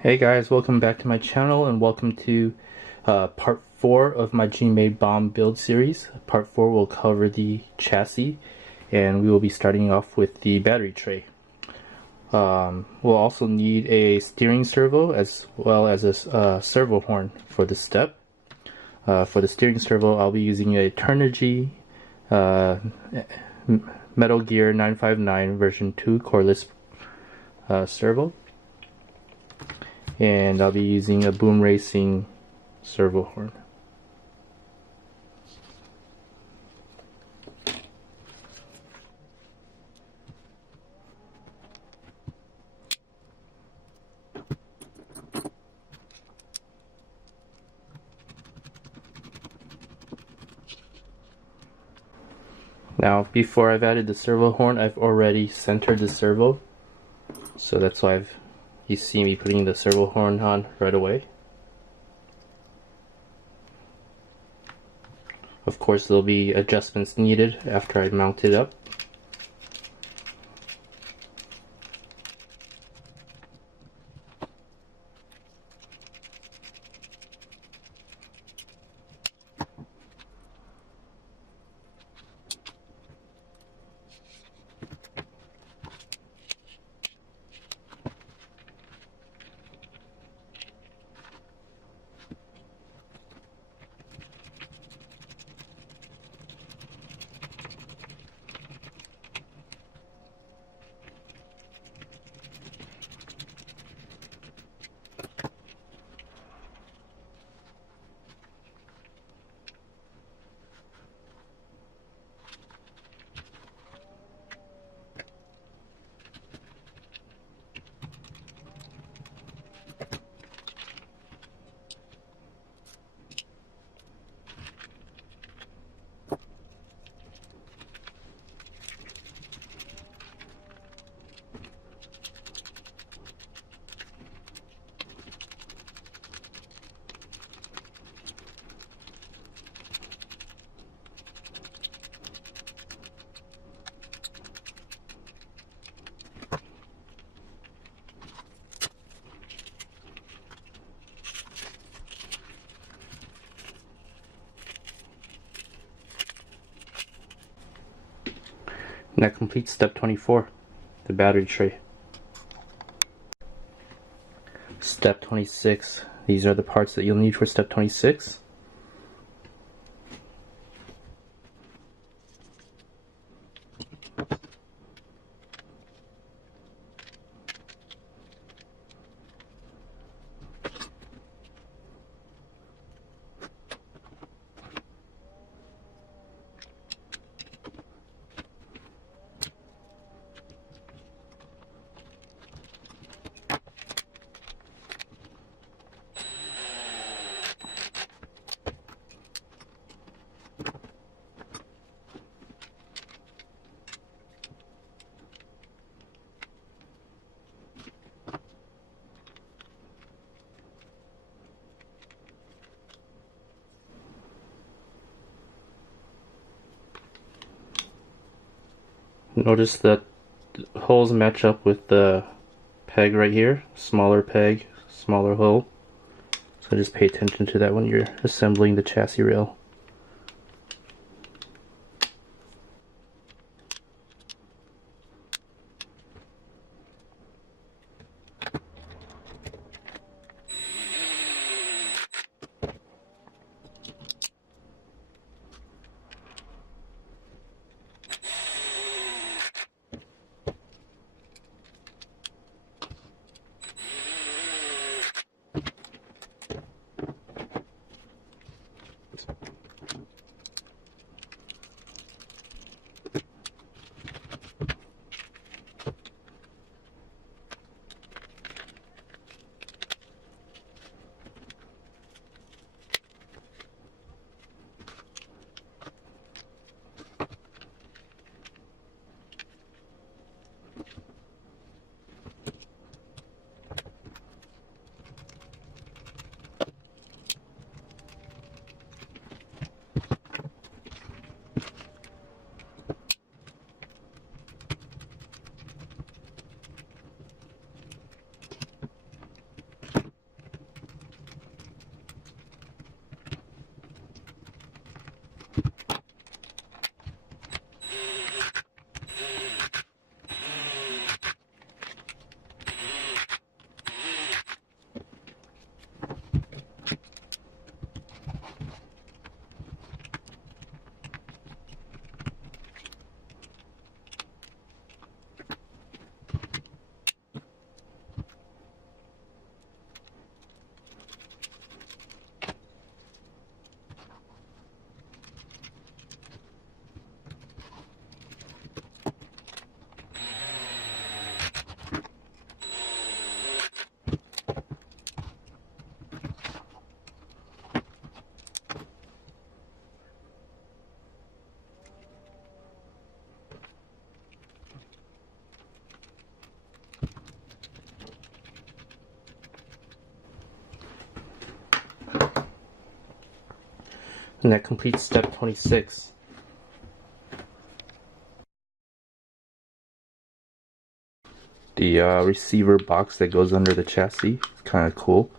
Hey guys, welcome back to my channel and welcome to part 4 of my GMADE BOM build series. Part 4 will cover the chassis and we will be starting off with the battery tray. We'll also need a steering servo as well as a servo horn for this step. For the steering servo, I'll be using a Turnigy Metal Gear 959 version 2 cordless servo. And I'll be using a Boom Racing servo horn. Now, before I've added the servo horn, I've already centered the servo, so that's why you see me putting the servo horn on right away. Of course, there'll be adjustments needed after I mount it up. And that completes step 24, the battery tray. Step 26, these are the parts that you'll need for step 26. Notice that the holes match up with the peg right here. Smaller peg, smaller hole. So just pay attention to that when you're assembling the chassis rail. And that completes step 26. The receiver box that goes under the chassis is kind of cool.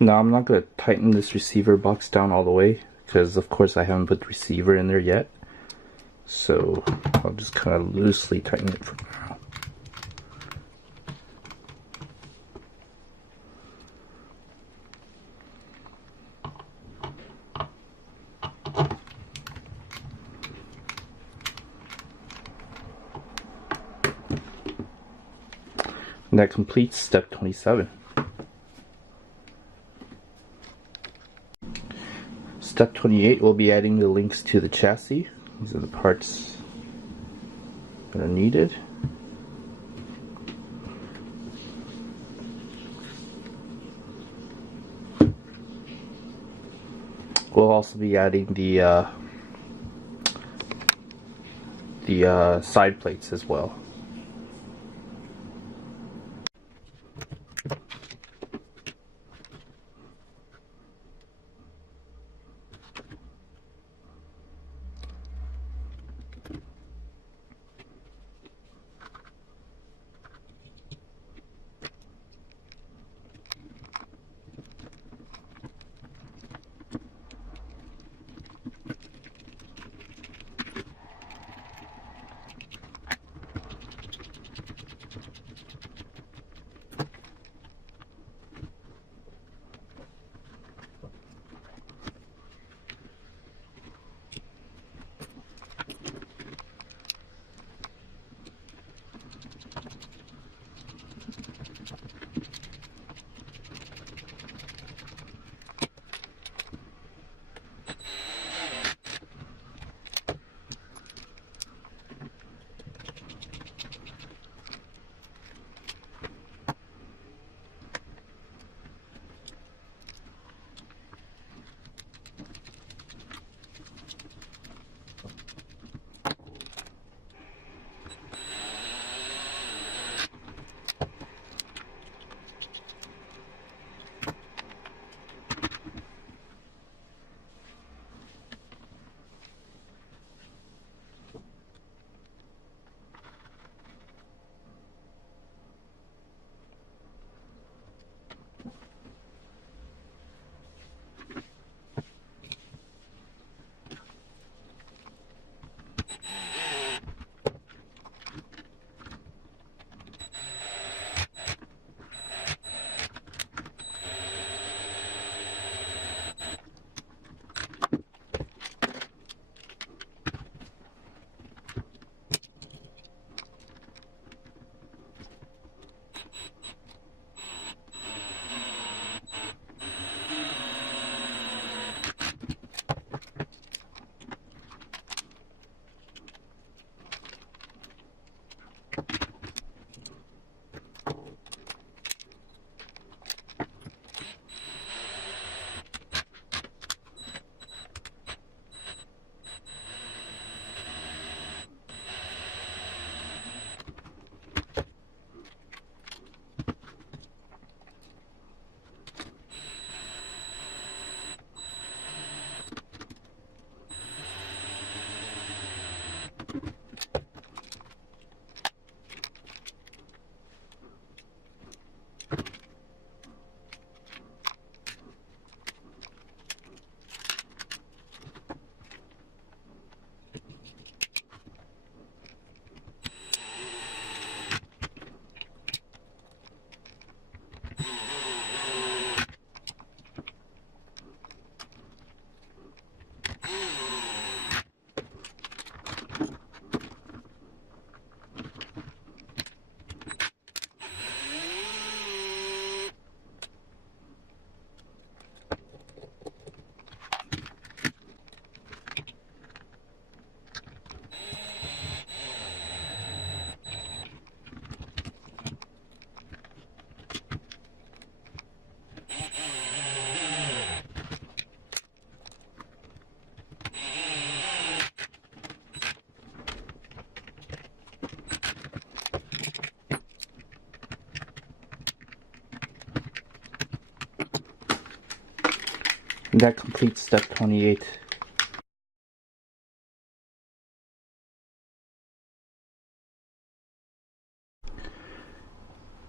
Now I'm not going to tighten this receiver box down all the way because of course I haven't put the receiver in there yet. So I'll just kind of loosely tighten it for now. And that completes step 27. Step 28, we'll be adding the links to the chassis. These are the parts that are needed. We'll also be adding the side plates as well. And that completes step 28.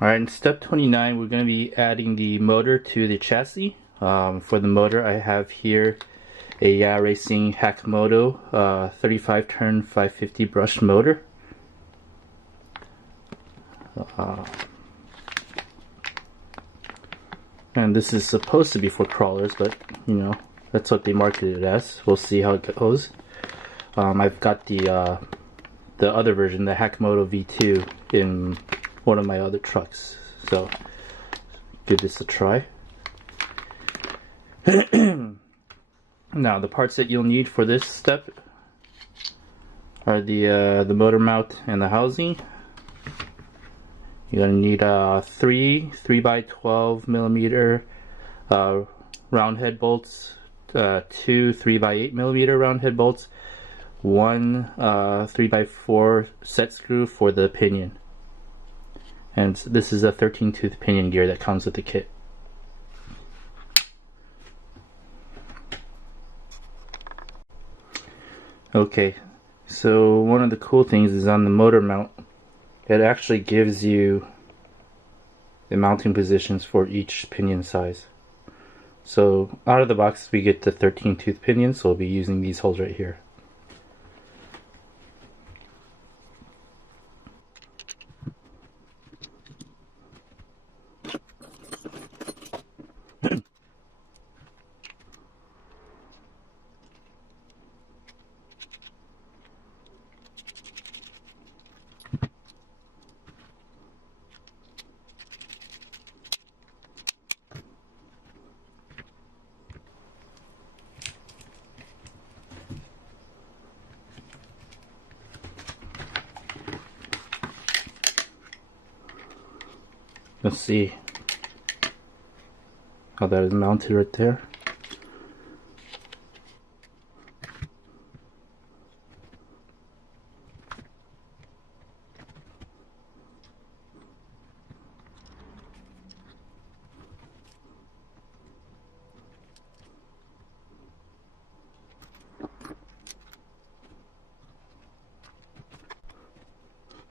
Alright, in step 29 we're going to be adding the motor to the chassis. For the motor I have here a Racing Hakimoto 35 turn 550 brushed motor. And this is supposed to be for crawlers, but you know, that's what they marketed it as. We'll see how it goes. I've got the other version, the Hakimoto V2, in one of my other trucks, so give this a try. Now the parts that you'll need for this step are the motor mount and the housing. You're gonna need 3x12 millimeter round head bolts, 2 3x8 millimeter round head bolts, 1 3x4 set screw for the pinion, and this is a 13 tooth pinion gear that comes with the kit. Okay, so one of the cool things is on the motor mount, it actually gives you the mounting positions for each pinion size. So out of the box we get the 13 tooth pinion, so we'll be using these holes right here. Let's see how that is mounted right there.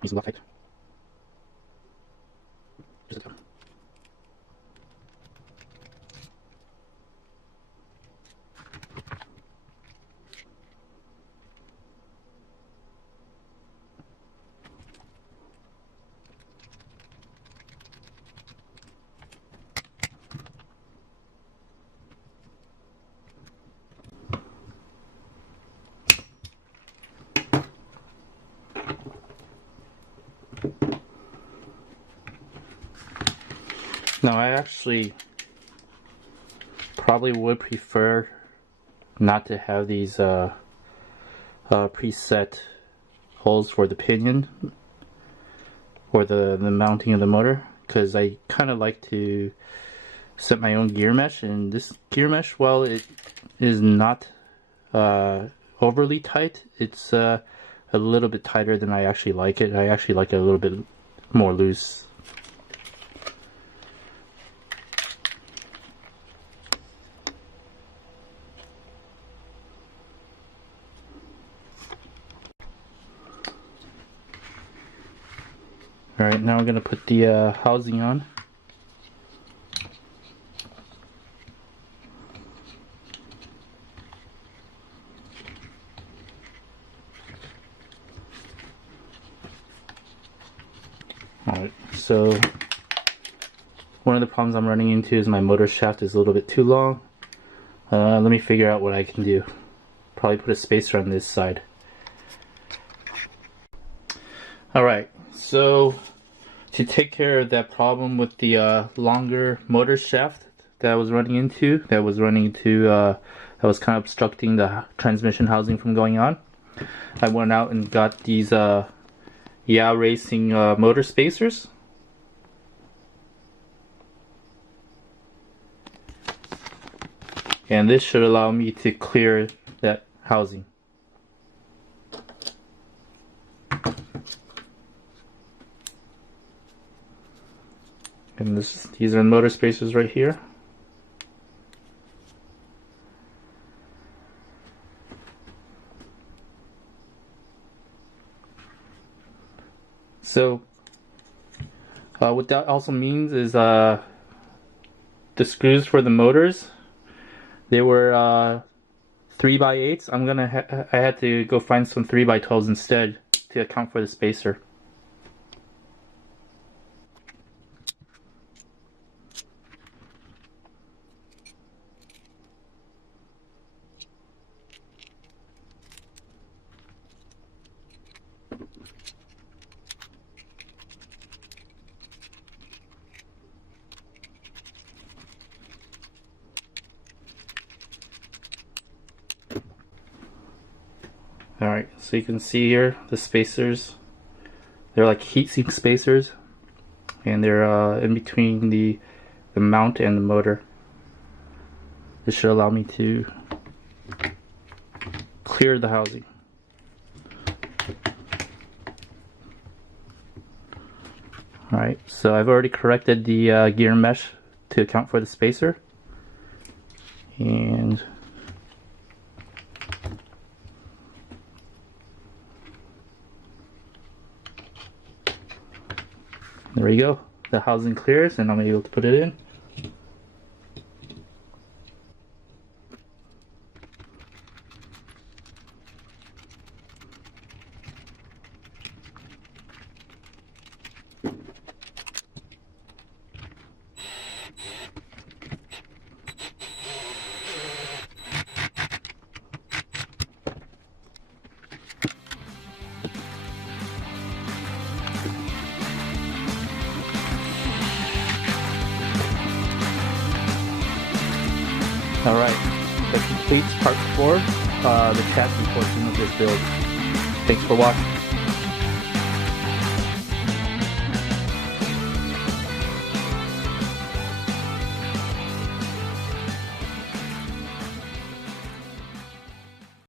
He's left. Now I actually probably would prefer not to have these preset holes for the pinion or the mounting of the motor, because I kind of like to set my own gear mesh, and this gear mesh, while it is not overly tight, it's a little bit tighter than I actually like it. I actually like it a little bit more loose. Alright, now I'm going to put the housing on. Alright, so one of the problems I'm running into is my motor shaft is a little bit too long. Let me figure out what I can do. Probably put a spacer on this side. Alright, so to take care of that problem with the longer motor shaft that I was running into, that was kind of obstructing the transmission housing from going on, I went out and got these Racing motor spacers. And this should allow me to clear that housing. And these are motor spacers right here. So what that also means is the screws for the motors, they were 3x8s. I had to go find some 3x12s instead to account for the spacer. Alright, so you can see here the spacers. They're like heatsink spacers, and they're in between the mount and the motor. This should allow me to clear the housing. Alright, so I've already corrected the gear mesh to account for the spacer. And there we go. The housing clears and I'm able to put it in. Alright, that completes part 4, the chassis portion of this build. Thanks for watching.